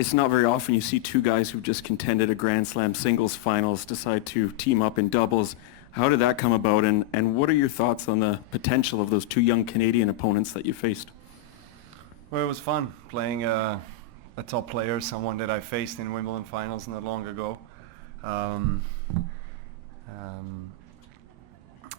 it's not very often you see two guys who've just contended a Grand Slam singles finals decide to team up in doubles. How did that come about, and what are your thoughts on the potential of those two young Canadian opponents that you faced? Well, it was fun playing a top player, someone that I faced in Wimbledon finals not long ago.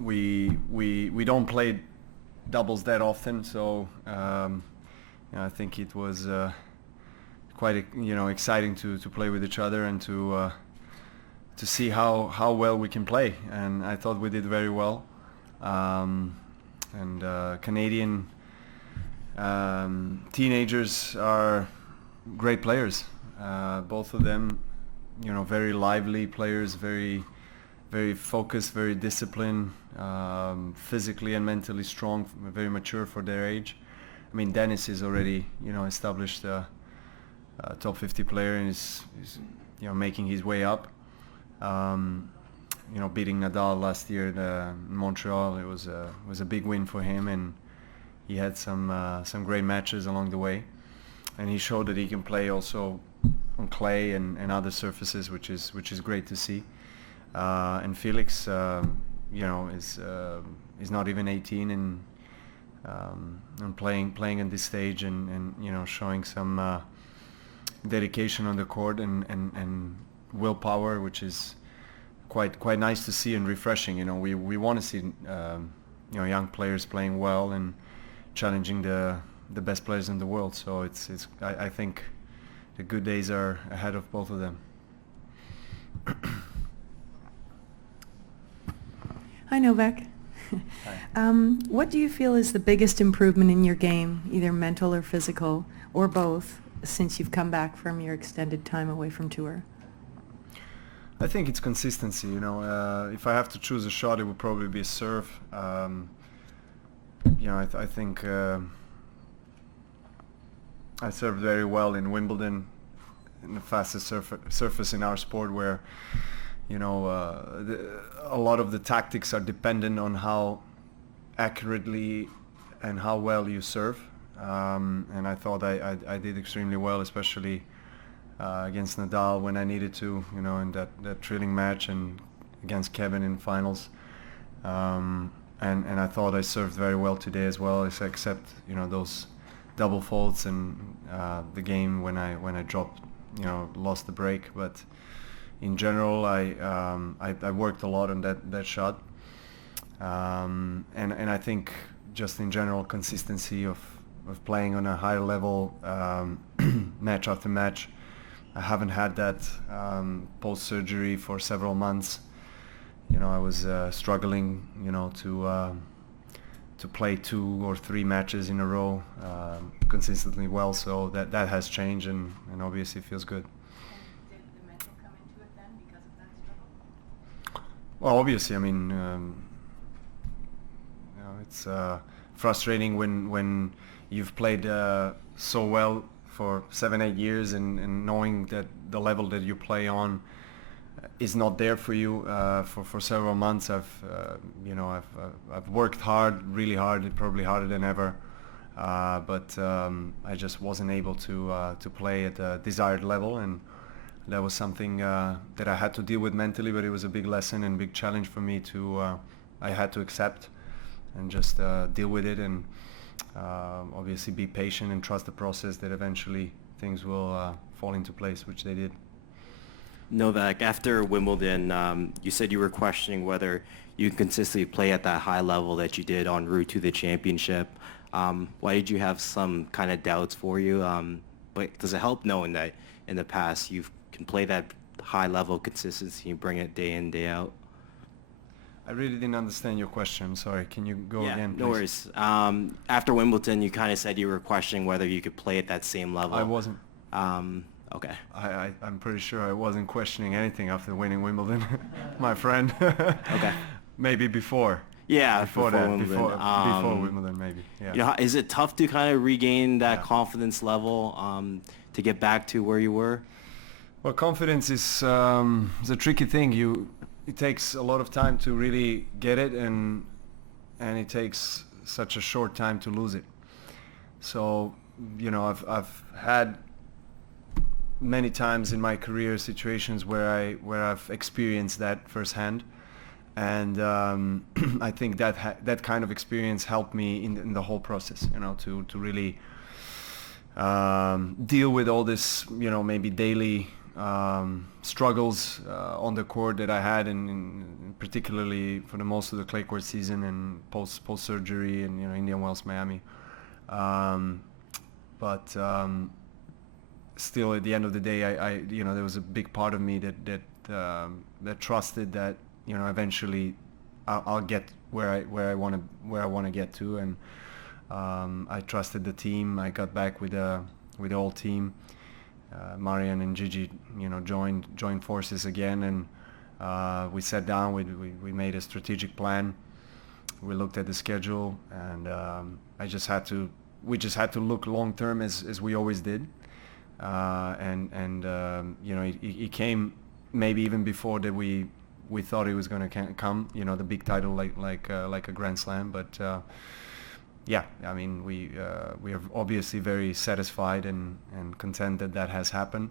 We don't play doubles that often, so I think it was quite exciting to play with each other and to see how well we can play. And I thought we did very well. Canadian teenagers are great players. Both of them, very lively players, very focused, very disciplined, physically and mentally strong, very mature for their age. I mean, Dennis is already, established top 50 player and is making his way up. Beating Nadal last year in Montreal, it was a big win for him, and he had some great matches along the way. And he showed that he can play also on clay and other surfaces, which is great to see. And Felix, is not even 18 and playing on this stage and showing some dedication on the court and willpower, which is quite nice to see and refreshing. We want to see young players playing well and challenging the best players in the world. So I think the good days are ahead of both of them. Hi, Novak. Hi. What do you feel is the biggest improvement in your game, either mental or physical, or both, since you've come back from your extended time away from tour? I think it's consistency. If I have to choose a shot, it would probably be a serve. I think I served very well in Wimbledon, in the fastest surface in our sport, where a lot of the tactics are dependent on how accurately and how well you serve. And I thought I did extremely well, especially against Nadal when I needed to, in that thrilling match, and against Kevin in finals. And I thought I served very well today as well, except those double faults and the game when I dropped, lost the break. But in general, I worked a lot on that shot, and I think just in general consistency of playing on a higher level match after match. I haven't had that post-surgery for several months. I was struggling, to play 2 or 3 matches in a row consistently well. So that has changed, and obviously it feels good. Did the mental come into it then because of that struggle? Well, obviously, I mean, it's frustrating when you've played so well for 7-8 years and knowing that the level that you play on is not there for you for several months. I've worked hard, really hard, probably harder than ever, but I just wasn't able to play at the desired level, and that was something that I had to deal with mentally. But it was a big lesson and big challenge for me I had to accept and just deal with it, and obviously be patient and trust the process that eventually things will fall into place, which they did. Novak, after Wimbledon, you said you were questioning whether you can consistently play at that high level that you did en route to the championship. Why did you have some kind of doubts for you? But does it help knowing that in the past you can play that high level consistency and bring it day in, day out? I really didn't understand your question. I'm sorry. Can you go again, please? No worries. After Wimbledon, you kind of said you were questioning whether you could play at that same level. I wasn't. Okay. I'm pretty sure I wasn't questioning anything after winning Wimbledon, my friend. Okay. Maybe before. Yeah, before Wimbledon. Before Wimbledon, maybe. Yeah. Is it tough to kind of regain that confidence level to get back to where you were? Well, confidence is a tricky thing. It takes a lot of time to really get it, and it takes such a short time to lose it. So, I've had many times in my career situations where I've experienced that firsthand, and I think that kind of experience helped me in the whole process, to really deal with all this, maybe daily struggles on the court that I had, and particularly for the most of the clay court season and post surgery and Indian Wells, Miami. But still, at the end of the day, I there was a big part of me that trusted that eventually I'll get where I want to get to, and I trusted the team. I got back with the whole team. Marian and Gigi, joined forces again, and we sat down. We made a strategic plan. We looked at the schedule, and we just had to look long term as we always did. It came maybe even before that we thought it was going to come. The big title like a Grand Slam, but. Yeah, I mean, we are obviously very satisfied and content that has happened,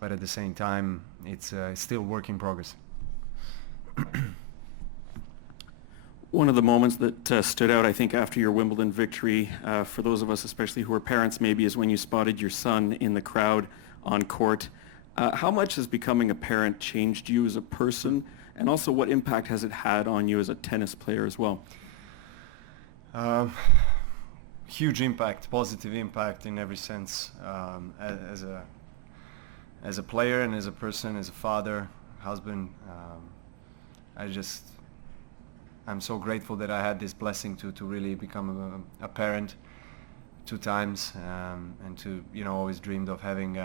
but at the same time, it's still work in progress. One of the moments that stood out, I think, after your Wimbledon victory, for those of us especially who are parents maybe, is when you spotted your son in the crowd on court. How much has becoming a parent changed you as a person, and also what impact has it had on you as a tennis player as well? Huge impact, positive impact in every sense, as a player and as a person, as a father, husband. I'm so grateful that I had this blessing to really become a parent 2 times, and to always dreamed of having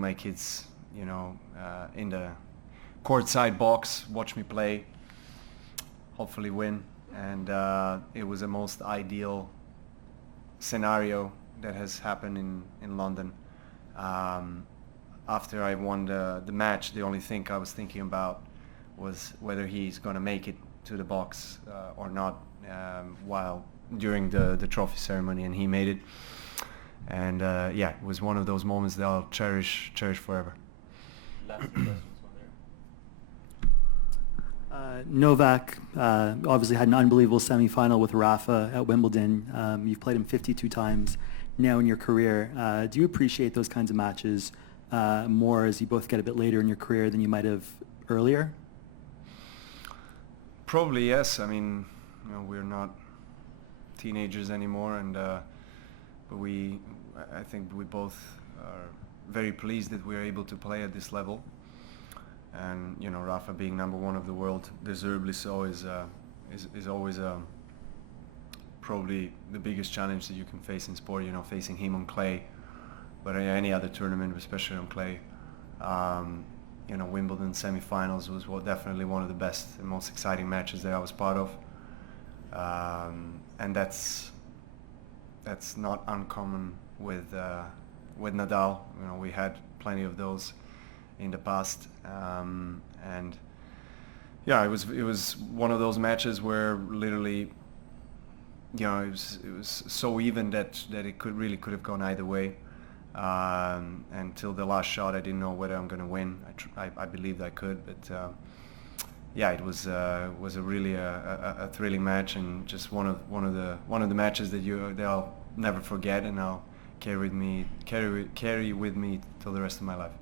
my kids in the courtside box, watch me play, hopefully win. And it was the most ideal scenario that has happened in London. After I won the match, the only thing I was thinking about was whether he's going to make it to the box or not, during the trophy ceremony, and he made it. And it was one of those moments that I'll cherish forever. Novak obviously had an unbelievable semifinal with Rafa at Wimbledon. You've played him 52 times now in your career. Do you appreciate those kinds of matches more as you both get a bit later in your career than you might have earlier? Probably yes. I mean, we're not teenagers anymore, and but I think we both are very pleased that we're able to play at this level. And Rafa being number 1 of the world, deservedly so, is always probably the biggest challenge that you can face in sport. Facing him on clay, but in any other tournament, especially on clay. Wimbledon semifinals was definitely one of the best and most exciting matches that I was part of, and that's not uncommon with Nadal. We had plenty of those in the past, and it was one of those matches where literally it was so even that it could have gone either way. Until the last shot, I didn't know whether I'm going to win. I believed I could, but it was a really a thrilling match, and just one of the matches that I'll never forget, and I'll carry with me till the rest of my life.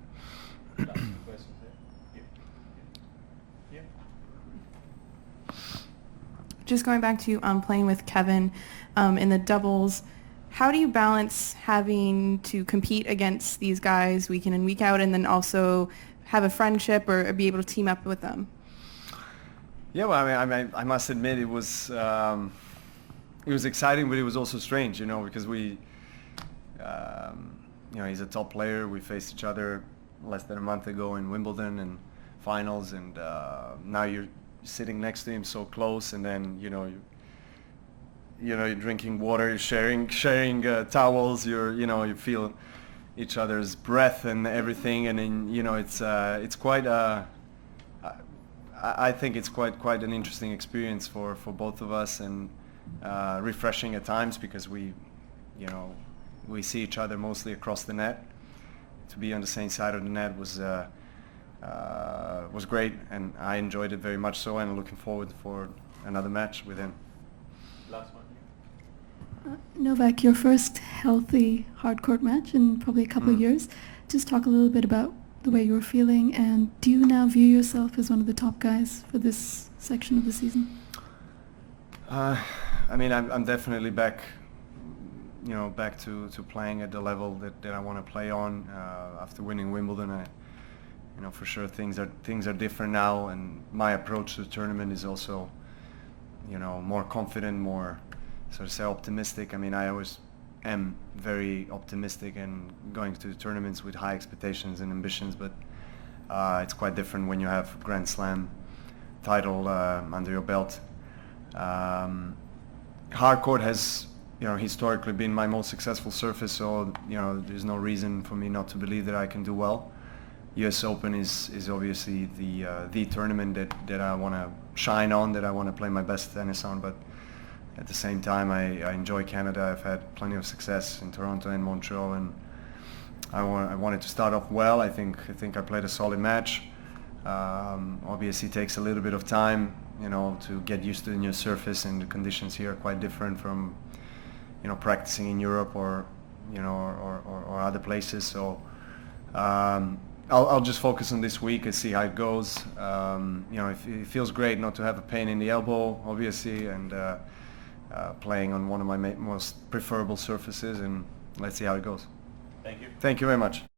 Just going back to playing with Kevin in the doubles, how do you balance having to compete against these guys week in and week out, and then also have a friendship or be able to team up with them? Yeah, well, I must admit it was exciting, but it was also strange, because he's a top player. We faced each other less than a month ago in Wimbledon and finals, and now you're sitting next to him so close, and then you're drinking water, you're sharing towels, you feel each other's breath and everything, and then it's quite I think it's quite an interesting experience for both of us, and refreshing at times, because we see each other mostly across the net. to be on the same side of the net was great, and I enjoyed it very much so, and looking forward for another match with him. Last one. Novak, your first healthy hardcourt match in probably a couple of years. Just talk a little bit about the way you were feeling, and do you now view yourself as one of the top guys for this section of the season? I mean, I'm definitely back, back to playing at the level that I want to play on. After winning Wimbledon, for sure things are different now, and my approach to the tournament is also, more confident, more, so to say, optimistic. I mean, I always am very optimistic and going to tournaments with high expectations and ambitions, but it's quite different when you have Grand Slam title under your belt. Hardcourt has, historically been my most successful surface, so there's no reason for me not to believe that I can do well. US Open is obviously the tournament that I want to shine on, that I want to play my best tennis on, but at the same time I enjoy Canada. I've had plenty of success in Toronto and Montreal, and I wanted to start off well. I think I played a solid match. Obviously it takes a little bit of time, to get used to the new surface, and the conditions here are quite different from, practicing in Europe or other places. So I'll just focus on this week and see how it goes. It feels great not to have a pain in the elbow, obviously, and playing on one of my most preferable surfaces, and let's see how it goes. Thank you. Thank you very much.